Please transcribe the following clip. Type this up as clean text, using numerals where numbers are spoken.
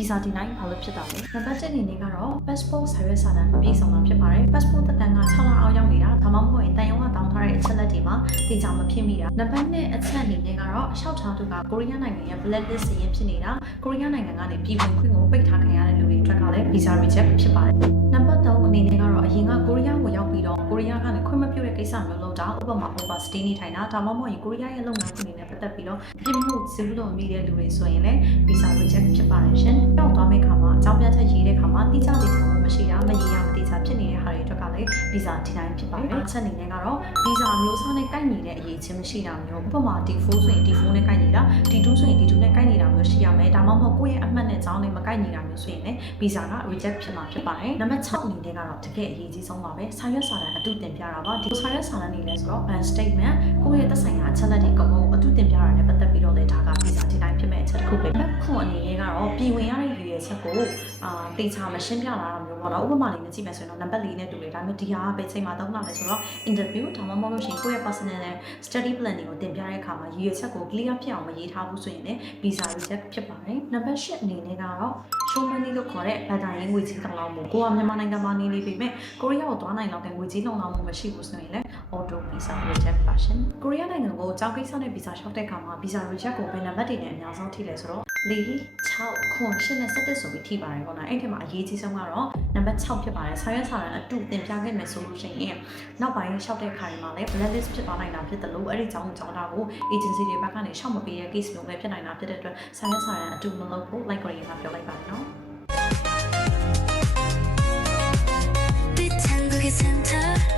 visa deny ဘာလို့ဖြစ်တာလဲနံပါတ်1အနေနဲ့ကတော့ passport စာရွက်စာတမ်းမပြည့်စုံတာဖြစ်ပါတယ် passport သက်တမ်းက6လအောက်ရောက်နေတာဒါမှမဟုတ်ရင်တန်ရုံးကတောင်းထားတဲ့အချက်လက်တွေမှာတေချာမဖြစ်မိတာနံပါတ်2အချက်အနေနဲ့ကတော့အလျှောက်ထားသူကကိုရီးယားနိုင်ငံရဲ့ blacklist စာရင်းဖြစ်နေတာကိုရီးယားနိုင်ငံကနေပြည်ဝင်ခွင့်ကိုပိတ်ထားခံရတဲ့လူတွေအတွက်ကလည်း visa reject ဖြစ်ပါတယ်နံပါတ်3အနေနဲ့ကတော့အရင်ကကိုရီးယားကိုရောက်ပြီးတော့ကိုရီးယားကနေခွင့်မပြုတဲ့ကိစ္စမျိုးလုပ်တာဥပမာ overstay နေထိုင်တာဒါမှမဟုတ်ရင်ကိုရီးယားရဲ့လုပ်ငန်းခွင်တွေနဲ့ပတ်သက်ပြီးတော့ပြစ်မှုကျူးလွန်မိတဲ့လူတွေဆိုရင်လည်း visa reject ဖြစ်ပါတယ်ရှင်။တောက်သွားမယ့်ခါမှာအကြောင်းပြချက်ရေးတဲ့ခါမှာတိကျတဲ့ထောင်မရှိတာမရေရမတိကျဖြစ်နေတဲ့ဟာတွေအတွက်ကလည်း visa deny ဖြစ်ပါတယ်။အချက်အနေနဲ့ကတော့ visa မျိုးစားနဲ့ကိုက်ညီတဲ့အရေးချင်းမရှိတာမျိုးဥပမာ D4 ဆိုရင် D4 နဲ့ကိုက်ညီတာ D2 ဆိုရင် D2 နဲ့ကိုက်ညီတာမျိုးရှိရမယ်ဒါမှမဟုတ်ကိုယ့်ရဲ့အမှတ်နဲ့အကြောင်းနဲ့မကိုက်ညီတာမျိုးဆိုရင်လည်း visa က reject ဖြစ်မှာဖြစ်ပါတယ်။နံပါတ်6အနေနဲ့ကတော့တကယ်အရေးကြီးဆုံးပါပဲ။စာရွက်စာတမ်းအတုတင်ပြတာပါ။ဒီစာရွက်စာတမ်းတွေလည်းဆိုတော့ bank statement ကိုယ့်ရဲ့သက်ဆိုင်ရာအချက်လက်တွေအကုန်လုံးအတုတင်ပြတာနဲ့ပတ်သက်ပြီးတော့လည်းဒါက visa deny ဖြစ်မဲ့အချက်တစ်ခုပဲ။ခုအနေနဲ့ကတော့ပြည်ဝင်ရတဲ့ရည်ရွယ်ချက်ကိုတေချာမရှင်းပြလာတာမျိုးပေါ့နော်။ဥပမာလေးနဲ့ကြည့်မယ်ဆိုရင်တော့နံပါတ်4နဲ့တူတယ်ဒါပေမဲ့ဒီဟာကပဲချိန်မှာသုံးလာမယ်ဆိုတော့ interview ဒါမှမဟုတ်လို့ရှိရင်ကိုယ့်ရဲ့ personal study plan တွေကိုတင်ပြတဲ့အခါမှာရည်ရွယ်ချက်ကို clear ဖြစ်အောင်မရေးထားဘူးဆိုရင်လည်း visa reject ဖြစ်ပါတယ်။နံပါတ်8အနေနဲ့ကတော့ show money လို့ခေါ်တဲ့ဘဏ္ဍာရေးငွေကြေးတောင်းလောင်းမှုကိုကမြန်မာနိုင်ငံမှာနေနေပေမဲ့ကိုရီးယားကိုသွားနိုင်တော့တဲ့ငွေကြေးတောင်းလောင်းမှုမရှိဘူးဆိုရင်လည်း auto visa reject ပါရှင်။ကိုရီးယားနိုင်ငံကိုကြောက်ကိစ္စနဲ့ visa လျှောက်တဲ့အခါမှာ visa reject ကိုဘယ်နံပါတ်တွေနဲ့အများဆုံးထိလဲဆိုတော့4 6 9 10နဲ့17ဆိုပြီးထိပါတယ်ပေါ့နော်အဲ့ဒီမှာအရေးကြီးဆုံးကတော့နံပါတ်6ဖြစ်ပါတယ်စာရွက်စာတမ်းအတူတင်ပြခဲ့မယ်ဆိုလို့ရှိရင်နောက်ပိုင်းလျှောက်တဲ့ခါတွေမှာလည်း blacklist ဖြစ်သွားနိုင်တာဖြစ်တယ်လို့အဲ့ဒီကြောင်းတာကို agency တွေဘက်ကနေလျှောက်မပေးတဲ့ case မျိုးပဲဖြစ်နိုင်တာဖြစ်တဲ့အတွက်စာရွက်စာတမ်းအတူမလုပ်ဖို့ like ကိုရေးမှာပြောလိုက်ပါနော်Center